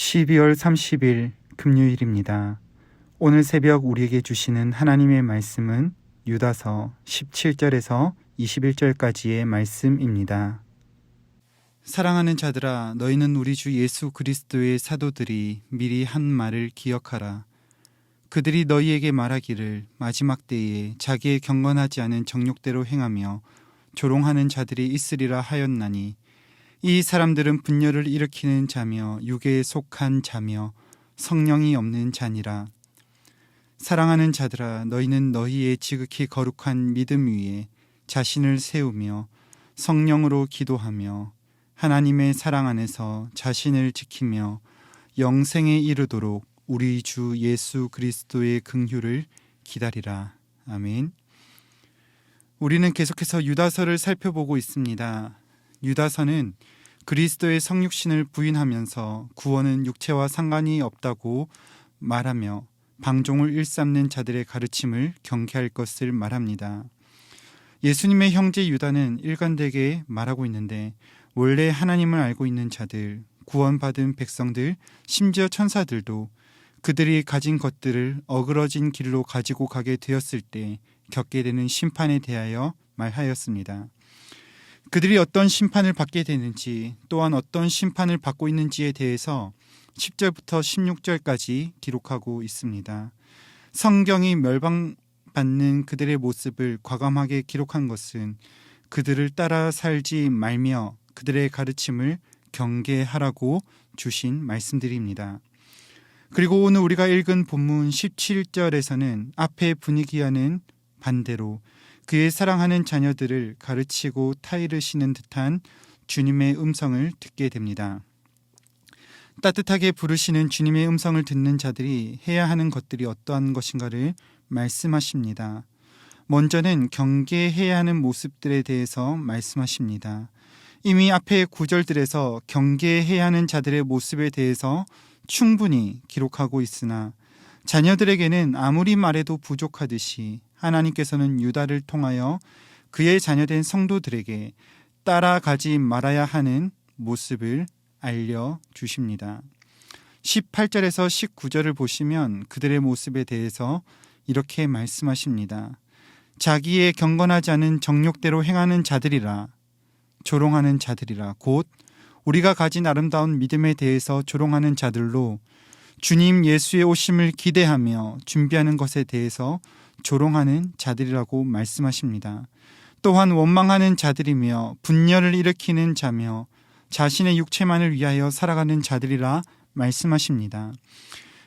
12월 30일 금요일입니다. 오늘 새벽 우리에게 주시는 하나님의 말씀은 유다서 17절에서 21절까지의 말씀입니다. 사랑하는 자들아, 너희는 우리 주 예수 그리스도의 사도들이 미리 한 말을 기억하라. 그들이 너희에게 말하기를 마지막 때에 자기의 경건하지 않은 정욕대로 행하며 조롱하는 자들이 있으리라 하였나니, 이 사람들은 분열을 일으키는 자며 육에 속한 자며 성령이 없는 자니라. 사랑하는 자들아, 너희는 너희의 지극히 거룩한 믿음 위에 자신을 세우며 성령으로 기도하며 하나님의 사랑 안에서 자신을 지키며 영생에 이르도록 우리 주 예수 그리스도의 긍휼을 기다리라. 아멘. 우리는 계속해서 유다서를 살펴보고 있습니다. 유다서는 그리스도의 성육신을 부인하면서 구원은 육체와 상관이 없다고 말하며 방종을 일삼는 자들의 가르침을 경계할 것을 말합니다. 예수님의 형제 유다는 일관되게 말하고 있는데, 원래 하나님을 알고 있는 자들, 구원받은 백성들, 심지어 천사들도 그들이 가진 것들을 어그러진 길로 가지고 가게 되었을 때 겪게 되는 심판에 대하여 말하였습니다. 그들이 어떤 심판을 받게 되는지, 또한 어떤 심판을 받고 있는지에 대해서 10절부터 16절까지 기록하고 있습니다. 성경이 멸방받는 그들의 모습을 과감하게 기록한 것은 그들을 따라 살지 말며 그들의 가르침을 경계하라고 주신 말씀들입니다. 그리고 오늘 우리가 읽은 본문 17절에서는 앞의 분위기와는 반대로 그의 사랑하는 자녀들을 가르치고 타이르시는 듯한 주님의 음성을 듣게 됩니다. 따뜻하게 부르시는 주님의 음성을 듣는 자들이 해야 하는 것들이 어떠한 것인가를 말씀하십니다. 먼저는 경계해야 하는 모습들에 대해서 말씀하십니다. 이미 앞의 구절들에서 경계해야 하는 자들의 모습에 대해서 충분히 기록하고 있으나 자녀들에게는 아무리 말해도 부족하듯이 하나님께서는 유다를 통하여 그의 자녀된 성도들에게 따라가지 말아야 하는 모습을 알려주십니다. 18절에서 19절을 보시면 그들의 모습에 대해서 이렇게 말씀하십니다. 자기의 경건하지 않은 정욕대로 행하는 자들이라, 조롱하는 자들이라, 곧 우리가 가진 아름다운 믿음에 대해서 조롱하는 자들로 주님 예수의 오심을 기대하며 준비하는 것에 대해서 조롱하는 자들이라고 말씀하십니다. 또한 원망하는 자들이며 분열을 일으키는 자며 자신의 육체만을 위하여 살아가는 자들이라 말씀하십니다.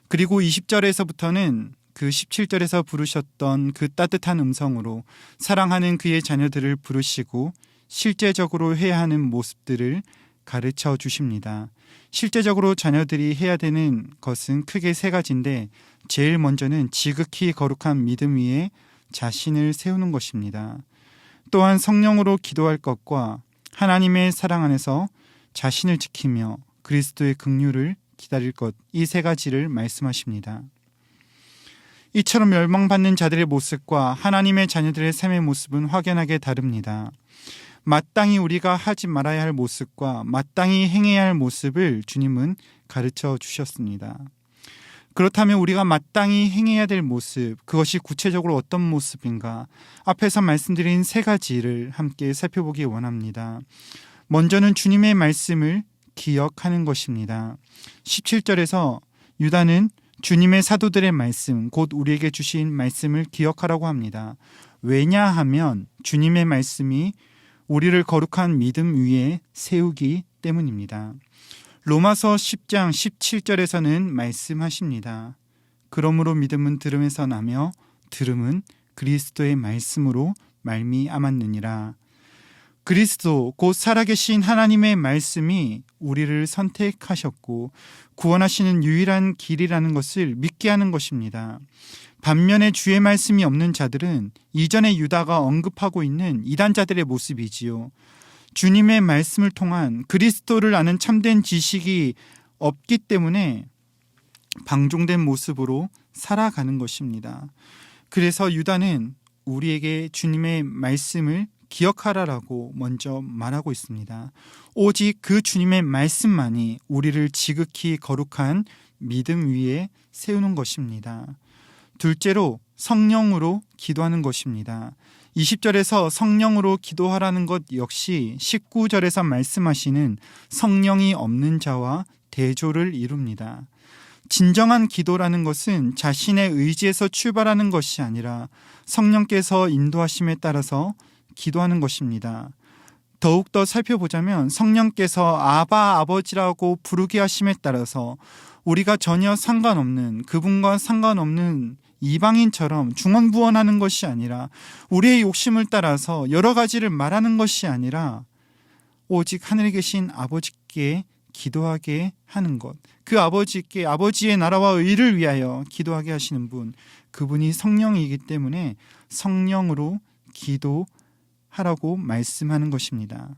그리고 20절에서부터는 그 17절에서 부르셨던 그 따뜻한 음성으로 사랑하는 그의 자녀들을 부르시고 실제적으로 해야 하는 모습들을 가르쳐 주십니다. 실제적으로 자녀들이 해야 되는 것은 크게 세 가지인데, 제일 먼저는 지극히 거룩한 믿음 위에 자신을 세우는 것입니다. 또한 성령으로 기도할 것과 하나님의 사랑 안에서 자신을 지키며 그리스도의 긍휼을 기다릴 것, 이 세 가지를 말씀하십니다. 이처럼 멸망받는 자들의 모습과 하나님의 자녀들의 삶의 모습은 확연하게 다릅니다. 마땅히 우리가 하지 말아야 할 모습과 마땅히 행해야 할 모습을 주님은 가르쳐 주셨습니다. 그렇다면 우리가 마땅히 행해야 될 모습, 그것이 구체적으로 어떤 모습인가? 앞에서 말씀드린 세 가지를 함께 살펴보기 원합니다. 먼저는 주님의 말씀을 기억하는 것입니다. 17절에서 유다는 주님의 사도들의 말씀, 곧 우리에게 주신 말씀을 기억하라고 합니다. 왜냐하면 주님의 말씀이 우리를 거룩한 믿음 위에 세우기 때문입니다. 로마서 10장 17절에서는 말씀하십니다. 그러므로 믿음은 들음에서 나며 들음은 그리스도의 말씀으로 말미암았느니라. 그리스도 곧 살아계신 하나님의 말씀이 우리를 선택하셨고 구원하시는 유일한 길이라는 것을 믿게 하는 것입니다. 반면에 주의 말씀이 없는 자들은 이전에 유다가 언급하고 있는 이단자들의 모습이지요. 주님의 말씀을 통한 그리스도를 아는 참된 지식이 없기 때문에 방종된 모습으로 살아가는 것입니다. 그래서 유다는 우리에게 주님의 말씀을 기억하라라고 먼저 말하고 있습니다. 오직 그 주님의 말씀만이 우리를 지극히 거룩한 믿음 위에 세우는 것입니다. 둘째로 성령으로 기도하는 것입니다. 20절에서 성령으로 기도하라는 것 역시 19절에서 말씀하시는 성령이 없는 자와 대조를 이룹니다. 진정한 기도라는 것은 자신의 의지에서 출발하는 것이 아니라 성령께서 인도하심에 따라서 기도하는 것입니다. 더욱더 살펴보자면 성령께서 아바 아버지라고 부르게 하심에 따라서 우리가 전혀 상관없는, 그분과 상관없는 이방인처럼 중언부언하는 것이 아니라, 우리의 욕심을 따라서 여러 가지를 말하는 것이 아니라 오직 하늘에 계신 아버지께 기도하게 하는 것, 그 아버지께 아버지의 나라와 의를 위하여 기도하게 하시는 분, 그분이 성령이기 때문에 성령으로 기도하라고 말씀하는 것입니다.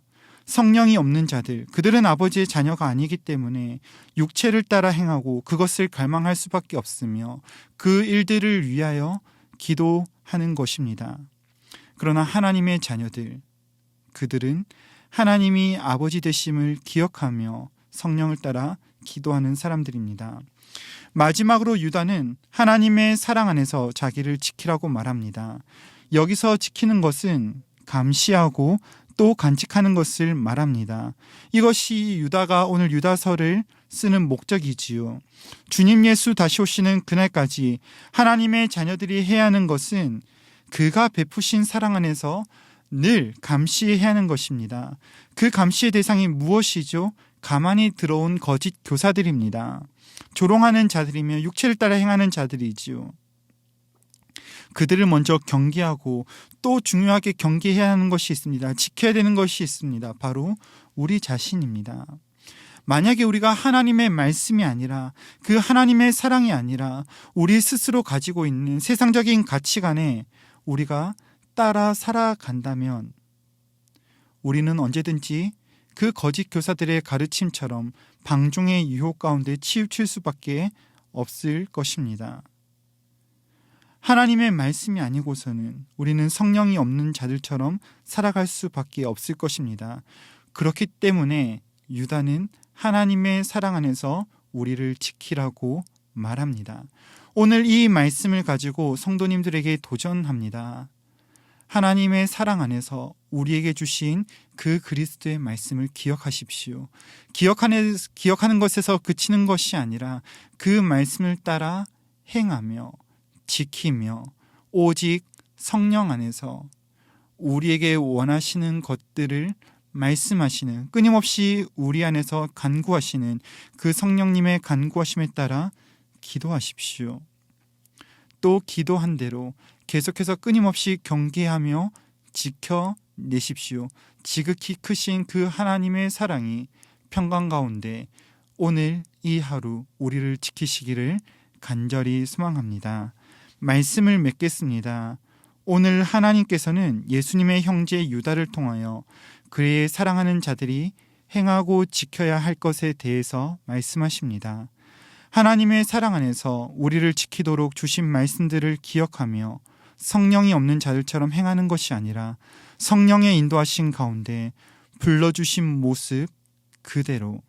성령이 없는 자들, 그들은 아버지의 자녀가 아니기 때문에 육체를 따라 행하고 그것을 갈망할 수밖에 없으며 그 일들을 위하여 기도하는 것입니다. 그러나 하나님의 자녀들, 그들은 하나님이 아버지 되심을 기억하며 성령을 따라 기도하는 사람들입니다. 마지막으로 유다는 하나님의 사랑 안에서 자기를 지키라고 말합니다. 여기서 지키는 것은 감시하고 또 간직하는 것을 말합니다. 이것이 유다가 오늘 유다서를 쓰는 목적이지요. 주님 예수 다시 오시는 그날까지 하나님의 자녀들이 해야 하는 것은 그가 베푸신 사랑 안에서 늘 감시해야 하는 것입니다. 그 감시의 대상이 무엇이죠? 가만히 들어온 거짓 교사들입니다. 조롱하는 자들이며 육체를 따라 행하는 자들이지요. 그들을 먼저 경계하고 또 중요하게 경계해야 하는 것이 있습니다. 지켜야 되는 것이 있습니다. 바로 우리 자신입니다. 만약에 우리가 하나님의 말씀이 아니라, 그 하나님의 사랑이 아니라 우리 스스로 가지고 있는 세상적인 가치관에 우리가 따라 살아간다면 우리는 언제든지 그 거짓 교사들의 가르침처럼 방종의 유혹 가운데 치우칠 수밖에 없을 것입니다. 하나님의 말씀이 아니고서는 우리는 성령이 없는 자들처럼 살아갈 수밖에 없을 것입니다. 그렇기 때문에 유다는 하나님의 사랑 안에서 우리를 지키라고 말합니다. 오늘 이 말씀을 가지고 성도님들에게 도전합니다. 하나님의 사랑 안에서 우리에게 주신 그 그리스도의 말씀을 기억하십시오. 기억하는 것에서 그치는 것이 아니라 그 말씀을 따라 행하며 지키며 오직 성령 안에서 우리에게 원하시는 것들을 말씀하시는, 끊임없이 우리 안에서 간구하시는 그 성령님의 간구하심에 따라 기도하십시오. 또 기도한 대로 계속해서 끊임없이 경계하며 지켜내십시오. 지극히 크신 그 하나님의 사랑이 평강 가운데 오늘 이 하루 우리를 지키시기를 간절히 소망합니다. 말씀을 맺겠습니다. 오늘 하나님께서는 예수님의 형제 유다를 통하여 그의 사랑하는 자들이 행하고 지켜야 할 것에 대해서 말씀하십니다. 하나님의 사랑 안에서 우리를 지키도록 주신 말씀들을 기억하며 성령이 없는 자들처럼 행하는 것이 아니라 성령의 인도하신 가운데 불러주신 모습 그대로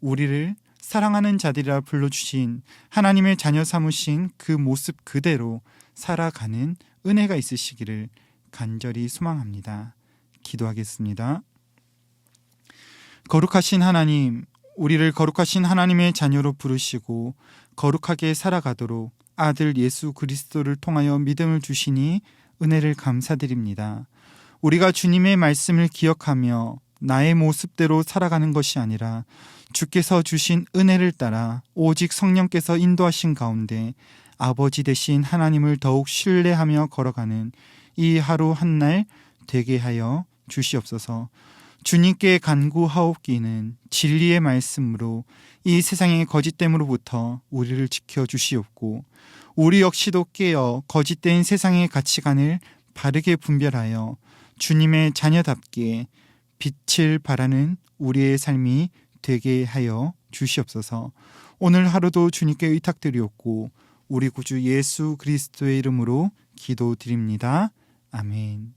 우리를 사랑하는 자들이라 불러주신 하나님의 자녀 삼으신 그 모습 그대로 살아가는 은혜가 있으시기를 간절히 소망합니다. 기도하겠습니다. 거룩하신 하나님, 우리를 거룩하신 하나님의 자녀로 부르시고 거룩하게 살아가도록 아들 예수 그리스도를 통하여 믿음을 주시니 은혜를 감사드립니다. 우리가 주님의 말씀을 기억하며 나의 모습대로 살아가는 것이 아니라 주께서 주신 은혜를 따라 오직 성령께서 인도하신 가운데 아버지 되신 하나님을 더욱 신뢰하며 걸어가는 이 하루 한날 되게 하여 주시옵소서. 주님께 간구하옵기는 진리의 말씀으로 이 세상의 거짓됨으로부터 우리를 지켜주시옵고 우리 역시도 깨어 거짓된 세상의 가치관을 바르게 분별하여 주님의 자녀답게 빛을 발하는 우리의 삶이 되게 하여 주시옵소서. 오늘 하루도 주님께 의탁드리옵고 우리 구주 예수 그리스도의 이름으로 기도드립니다. 아멘.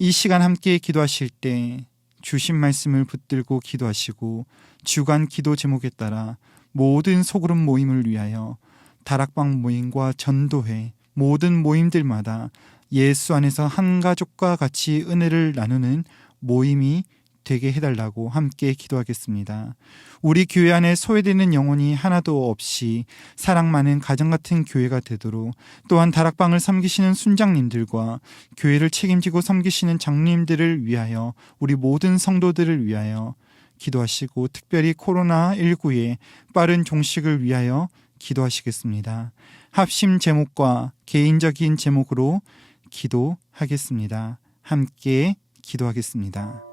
이 시간 함께 기도하실 때 주신 말씀을 붙들고 기도하시고 주간 기도 제목에 따라 모든 소그룹 모임을 위하여 다락방 모임과 전도회 모든 모임들마다 예수 안에서 한 가족과 같이 은혜를 나누는 모임이 되게 해달라고 함께 기도하겠습니다. 우리 교회 안에 소외되는 영혼이 하나도 없이 사랑 많은 가정 같은 교회가 되도록, 또한 다락방을 섬기시는 순장님들과 교회를 책임지고 섬기시는 장님들을 위하여, 우리 모든 성도들을 위하여 기도하시고, 특별히 코로나19의 빠른 종식을 위하여 기도하시겠습니다. 합심 제목과 개인적인 제목으로 기도하겠습니다. 함께 기도하겠습니다.